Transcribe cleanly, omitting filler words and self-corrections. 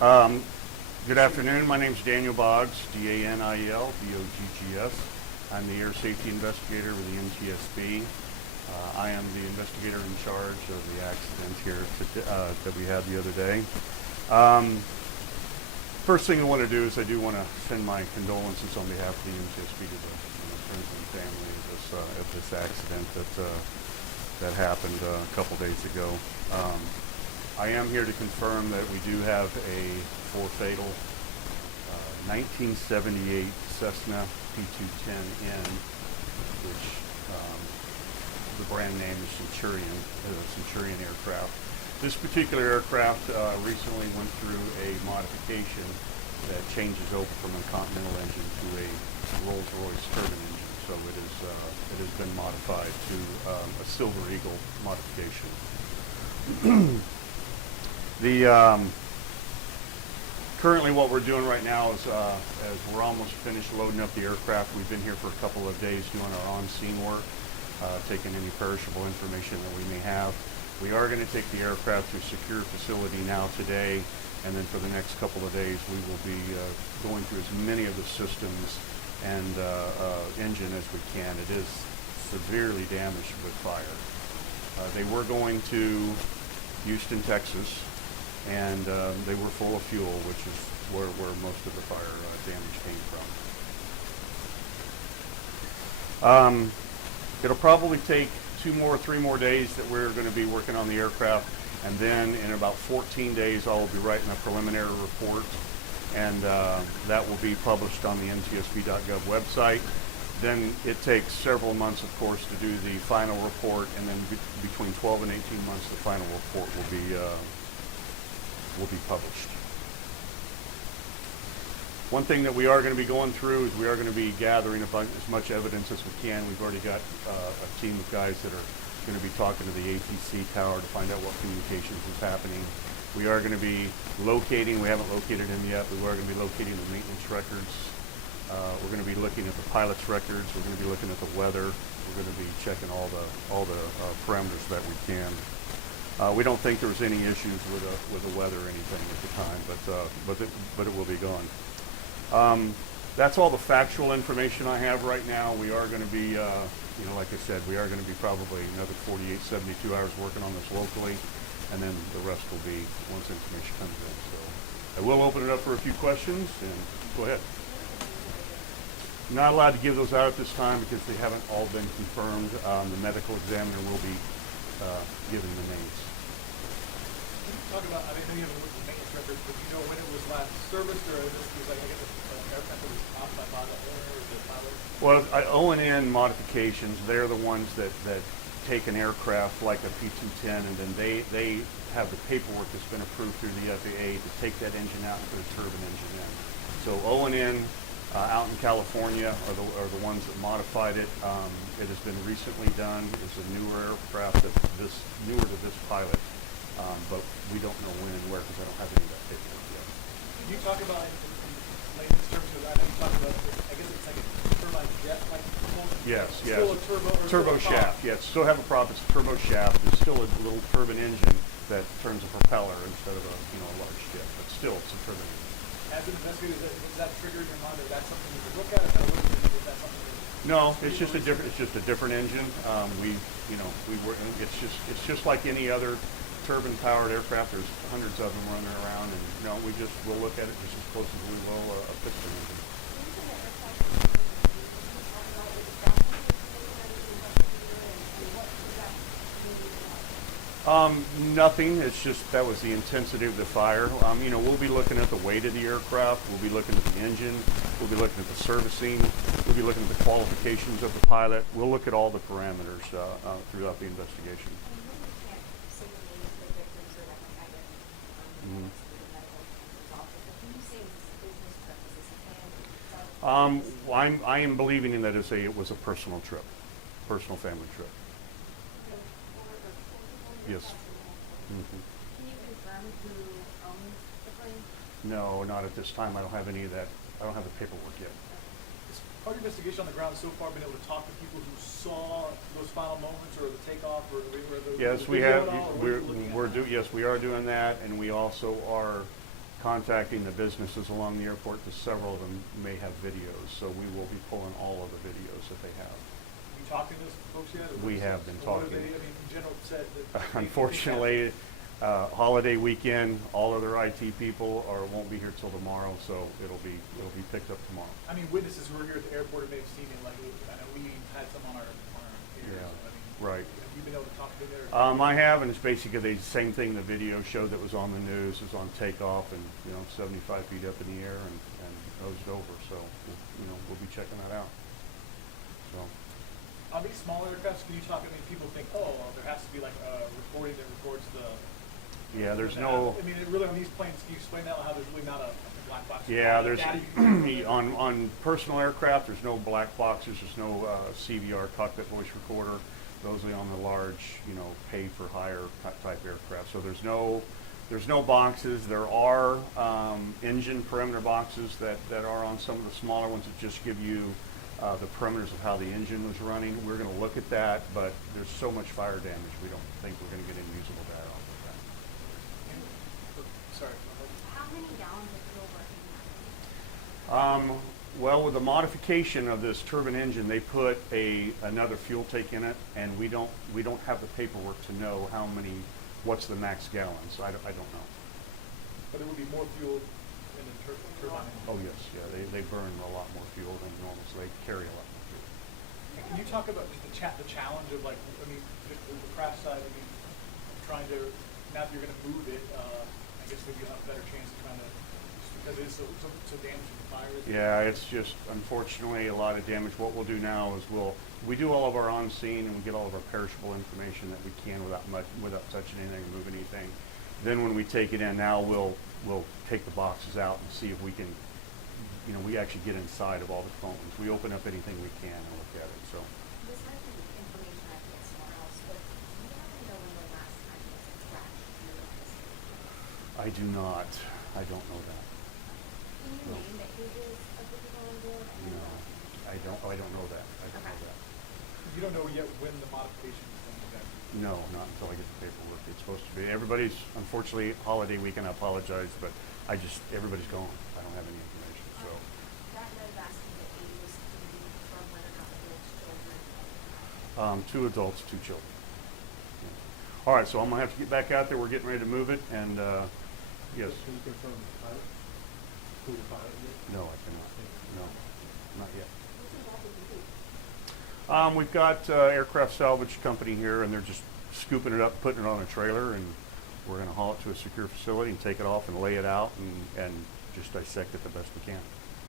Um, Good afternoon. My name is Daniel Boggs, Daniel Boggs. I'm the Air Safety Investigator with the NTSB. I am the investigator in charge of the accident here that we had the other day. First thing I want to do is I do want to send my condolences on behalf of the NTSB to the friends and family of this accident that happened a couple days ago. I am here to confirm that we do have a four fatal 1978 Cessna P210N, which the brand name is Centurion aircraft. This particular aircraft recently went through a modification that changes over from a Continental engine to a Rolls-Royce turbine engine. So it has been modified to a Silver Eagle modification. Currently what we're doing right now is as we're almost finished loading up the aircraft. We've been here for a couple of days doing our on-scene work, taking any perishable information that we may have. We are going to take the aircraft to a secure facility now today, and then for the next couple of days we will be going through as many of the systems and engine as we can. It is severely damaged with fire. They were going to Houston, Texas, and they were full of fuel, which is where most of the fire damage came from. It'll probably take 2 more, 3 more days that we're going to be working on the aircraft, and then in about 14 days I will be writing a preliminary report, and that will be published on the ntsb.gov website. Then it takes several months, of course, to do the final report, and then between 12 and 18 months the final report will be published. One thing that we are going to be going through is we are going to be gathering as much evidence as we can. We've already got a team of guys that are going to be talking to the ATC tower to find out what communications is happening. We are going to be locating, we haven't located them yet, but we are going to be locating the maintenance records. We're going to be looking at the pilot's records. We're going to be looking at the weather. We're going to be checking all the parameters that we can. We don't think there was any issues with the weather or anything at the time, but it will be gone. That's all the factual information I have right now. We are going to be, like I said, we are going to be probably another 48, 72 hours working on this locally, and then the rest will be once information comes in. So I will open it up for a few questions, and go ahead. Not allowed to give those out at this time because they haven't all been confirmed. The medical examiner will be giving the names. Can you talk about, I mean, you have a look at maintenance records, but do you know when it was last serviced, or this was like, I guess, an aircraft that was modified by the owner or the pilot? Well, O&N modifications, they're the ones that take an aircraft like a P210, and then they have the paperwork that's been approved through the FAA to take that engine out and put a turbine engine in. So O&N out in California are the ones that modified it. It has been recently done. It's a newer aircraft newer to this pilot, but we don't know when and where because I don't have any of that paperwork yet. Can you talk about, in layman's terms, because I know you talked about, I guess it's like a turbine jet, like Yes. Still a turbo shaft. Yes, still have a prop. It's a turbo shaft. There's still a little turbine engine that turns a propeller instead of a large jet, but still it's a turbine engine. As an investigator, is that triggered in your mind, or that's something you could look at? Is that something that No, it's just a different engine. It's just like any other turbine-powered aircraft. There's hundreds of them running around, and we'll look at it just as close as we will a piston engine. Nothing. It's just that was the intensity of the fire. We'll be looking at the weight of the aircraft. We'll be looking at the engine. We'll be looking at the servicing. We'll be looking at the qualifications of the pilot. We'll look at all the parameters throughout the investigation. I am believing in that it was a personal trip, personal family trip. Yes. Mm-hmm. Can you confirm who owns the plane? No, not at this time. I don't have any of that. I don't have the paperwork yet. Has part of your investigation on the ground so far been able to talk to people who saw those final moments or the takeoff or yes, we have. Yes, we are doing that, and we also are contacting the businesses along the airport, because several of them may have videos, so we will be pulling all of the videos that they have. You talking to those folks yet? Or We what's- have been or what talking. have they, I mean, General said that. they think Unfortunately, holiday weekend, all of their IT people won't be here till tomorrow, so it'll be picked up tomorrow. I mean, witnesses who were here at the airport and may have seen it, like, I know we had some on our ears. Yeah, I mean, right. Have you been able to talk to them there? I have, and it's basically the same thing the video showed that was on the news, is on takeoff and, 75 feet up in the air and nosed over, so, we'll be checking that out. So, On these smaller aircrafts, can you talk, I mean, people think, oh, well, there has to be like a recording that records the. yeah, there's the no, I mean, it really, on these planes, can you explain that, how there's really not a black box? yeah, there's, Data you can- on personal aircraft, there's no black boxes, there's no CVR, cockpit voice recorder. Those are on the large, pay-for-hire type aircraft. So there's no boxes. There are engine perimeter boxes that are on some of the smaller ones that just give you the perimeters of how the engine was running. We're going to look at that, but there's so much fire damage, we don't think we're going to get any usable data off of that. Sorry. go ahead. How many gallons of fuel were in that? Well, with the modification of this turbine engine, they put another fuel tank in it, and we don't have the paperwork to know what's the max gallons. I don't know. But there would be more fuel in the turbine. Oh yes, yeah, they burn a lot more fuel than normal, so they carry a lot more fuel. Can you talk about just the challenge of, like, I mean, just the craft side, I mean, trying to, now that you're gonna move it, I guess maybe you'll have a better chance of trying to, just because it is so damaging to fires. Yeah, it's just unfortunately a lot of damage. What we'll do now is we do all of our on-scene and we get all of our perishable information that we can without touching anything or moving anything. Then when we take it in, now we'll take the boxes out and see if we can, we actually get inside of all the components. We open up anything we can and look at it. So This might be information I get somewhere else, but do you happen to know when the last time was scratched through this? I do not. I don't know that. Can you No. name the ages of the people on board? No, I don't know that. I don't know that. You don't know yet when the modification is going to be done. No, not until I get the paperwork. It's supposed to be. Everybody's, unfortunately, holiday weekend. I apologize, but everybody's gone. I don't have any information. So, That note asking the ages to be from whether or not the children. 2 adults, 2 children. Yeah. All right, so I'm gonna have to get back out there. We're getting ready to move it, and yes. Can you confirm the pilot? Who the pilot is? No, I cannot. No, not yet. What's involved with the food? We've got aircraft salvage company here, and they're just scooping it up, putting it on a trailer, and we're going to haul it to a secure facility and take it off and lay it out and just dissect it the best we can.